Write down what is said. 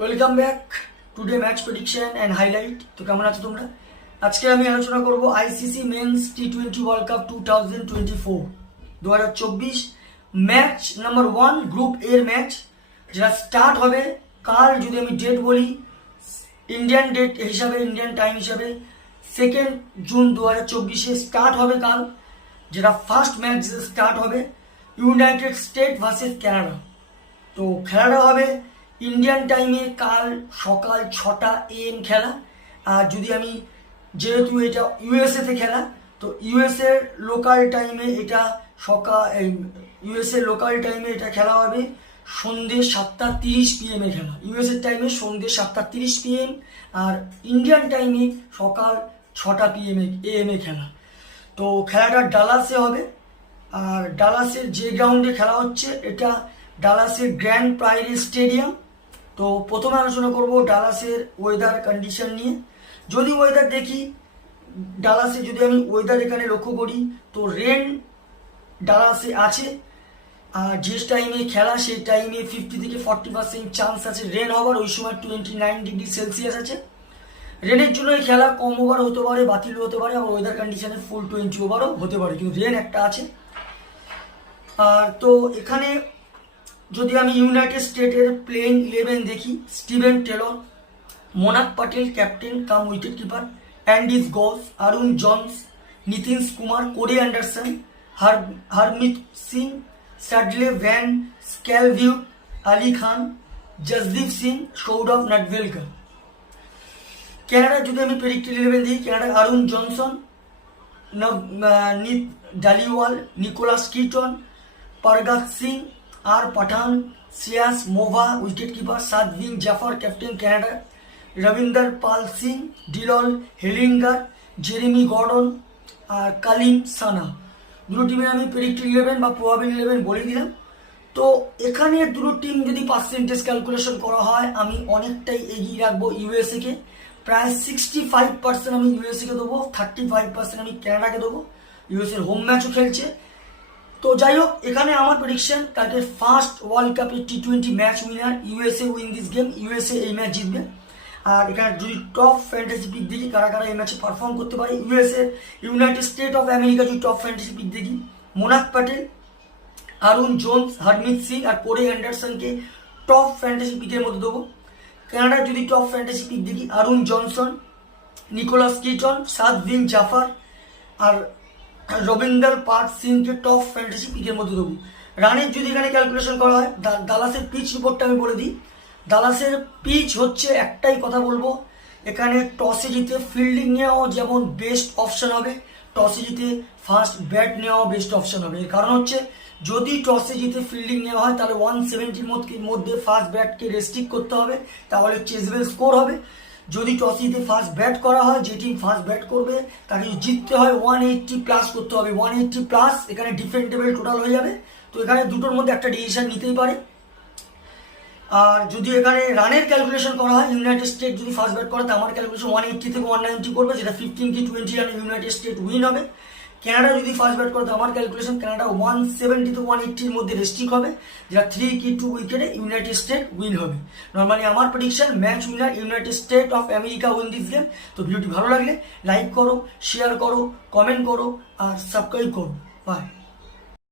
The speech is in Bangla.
Welcome back today match prediction and highlight. তো কেমন আছো তোমরা? আজকে আমি আলোচনা করব আইসিসি মেন্স টি20 world cup 2024 match number 1 group এর ম্যাচ, যেটা স্টার্ট হবে কাল। যদি আমি ডেট বলি, ইন্ডিয়ান ডেট হিসাবে, ইন্ডিয়ান টাইম হিসাবে 2 জুন 2024 স্টার্ট হবে কাল, যেটা ফার্স্ট ম্যাচ স্টার্ট হবে ইউনাইটেড স্টেট ভার্সেস কানাডা। তো খেলাটা হবে ইন্ডিয়ান টাইমে কাল সকাল 6টা AM খেলা। আর যদি আমি, যেহেতু এটা ইউএসএতে খেলা, তো ইউএসএর লোকাল টাইমে এটা এটা খেলা হবে সন্ধ্যে 7:30 PM এ খেলা। ইউএসএর টাইমে সন্ধ্যে 7:30 PM, আর ইন্ডিয়ান টাইমে সকাল 6টা AM এ খেলা। তো খেলাটা ডালাসে হবে, আর ডালাসের যে গ্রাউন্ডে খেলা হচ্ছে এটা ডালাসের গ্র্যান্ড প্রাইরি স্টেডিয়াম। তো প্রথমে আলোচনা করব ডালাসের ওয়েদার কন্ডিশন নিয়ে। যদি ওয়েদার দেখি, ডালাসে যদি আমি ওয়েদার এখানে লক্ষ্য করি, তো রেন ডালাসে আছে। আর যে টাইমে খেলা সেই টাইমে 50 থেকে 40% চান্স আছে রেন হওয়ার। ওই সময় 29 ডিগ্রি সেলসিয়াস আছে। রেনের জন্য এই খেলা কম ওভার হতে পারে, বাতিল হতে পারে, আবার ওয়েদার কন্ডিশনে ফুল 20 ওভারও হতে পারে, কিন্তু রেন একটা আছে। আর তো এখানে যদি আমি ইউনাইটেড স্টেটের প্লেইং 11 দেখি, Steven Taylor, monk Patel captain কাম উইকেট কিপার, অ্যান্ডিস গোস, অরুণ Jones, Nitish Kumar, Corey Anderson, Harmeet Singh, স্টাডলে van স্ক্যালভিউ, Ali Khan, Jasdeep Singh, Sourav নাটভেলকর। Canada যদি আমি প্রেডিক্টেড 11 দিই, ক্যানাডা অরুণ জনসন, নিত ডালিওয়াল, নিকোলাস কিটন, পারগাত সিং, আর পাঠান, Shreyas Mova wicket keeper, সাদভিন Zafar captain Canada, Rabindra Pal Singh, ডিলল হেলিঙ্গার, Jeremy Gordon, আর কালিম সানা। দুটো টিমের আমি প্রেডিক্টেড 11 বা প্রবাবল 11 বলে দিলাম। তো এখানে দুটো টিম যদি পার্সেন্টেজ ক্যালকুলেশন করা হয়, আমি অনেকটাই এগিয়ে রাখবো ইউএসএকে। প্রায় 65% আমি ইউএসএকে দেবো, 35% আমি ক্যানাডাকে দেবো। ইউএসএর হোম ম্যাচও খেলছে। তো যাই হোক, এখানে আমার প্রেডিকশন কালকে ফার্স্ট ওয়ার্ল্ড কাপের T20 match winner USA win this game. USA এই ম্যাচ জিতবে। আর এখানে যদি টপ ফ্যান্টাসি পিক দেখি কারা কারা এই ম্যাচে পারফর্ম করতে পারে, USA United state of America যদি টপ ফ্যান্টাসি পিক দেখি, মোনাক প্যাটেল, অরুণ জোন্স, হরমিত সিং আর কোরি অ্যান্ডারসনকে টপ ফ্যান্টাসি পিকের মধ্যে দেবো। কানাডার যদি টপ ফ্যান্টাসি পিক দেখি, অরুণ জনসন, নিকোলাস কিটন, সাদভিন জাফর আর রবীন্দ্র পাল সিংকে টপ ফ্যান্টাসি পিকের মধ্যে দেবো। রানের যদি এখানে ক্যালকুলেশন করা হয়, ডালাসের পিচ রিপোর্টটা আমি বলে দিই। ডালাসের পিচ হচ্ছে, একটাই কথা বলবো, এখানে টসে জিতে ফিল্ডিং নেওয়াও যেমন বেস্ট অপশন হবে, টসে জিতে ফার্স্ট ব্যাট নেওয়াও বেস্ট অপশন হবে। এর কারণ হচ্ছে, যদি টসে জিতে ফিল্ডিং নেওয়া হয় তাহলে 170-র মধ্যে ফার্স্ট ব্যাটকে রেস্ট্রিক্ট করতে হবে, তাহলে চেসেবল স্কোর হবে। যদি টসে জিতে ফার্স্ট ব্যাট করা হয়, যে টিম ফার্স্ট ব্যাট করবে তাকে জিততে হয় 180+ করতে হবে। 180+ এখানে ডিফেন্ডেবল টোটাল হয়ে যাবে। তো এখানে দুটোর মধ্যে একটা ডিসিশন নিতেই পারে। আর যদি এখানে রানের ক্যালকুলেশন করা হয়, ইউনাইটেড স্টেট যদি ফার্স্ট ব্যাট করে, তো আমার ক্যালকুলেশন 180 থেকে 190 করবে, যেটা 15 কি 20 রানে ইউনাইটেড স্টেট উইন হবে। কানাডা যদি ফার্স্ট ব্যাট করে, তো আমার ক্যালকুলেশন কানাডা 170 থেকে 180-র মধ্যে রেস্ট্রিক্ট হবে, যেটা 3 কি 2 উইকেটে ইউনাইটেড স্টেট উইন হবে। নর্মালি আমার prediction match winner United state of America win this game. তো ভিডিওটি ভালো লাগলে লাইক করো, শেয়ার করো, কমেন্ট করো আর সাবস্ক্রাইব করো। বাই।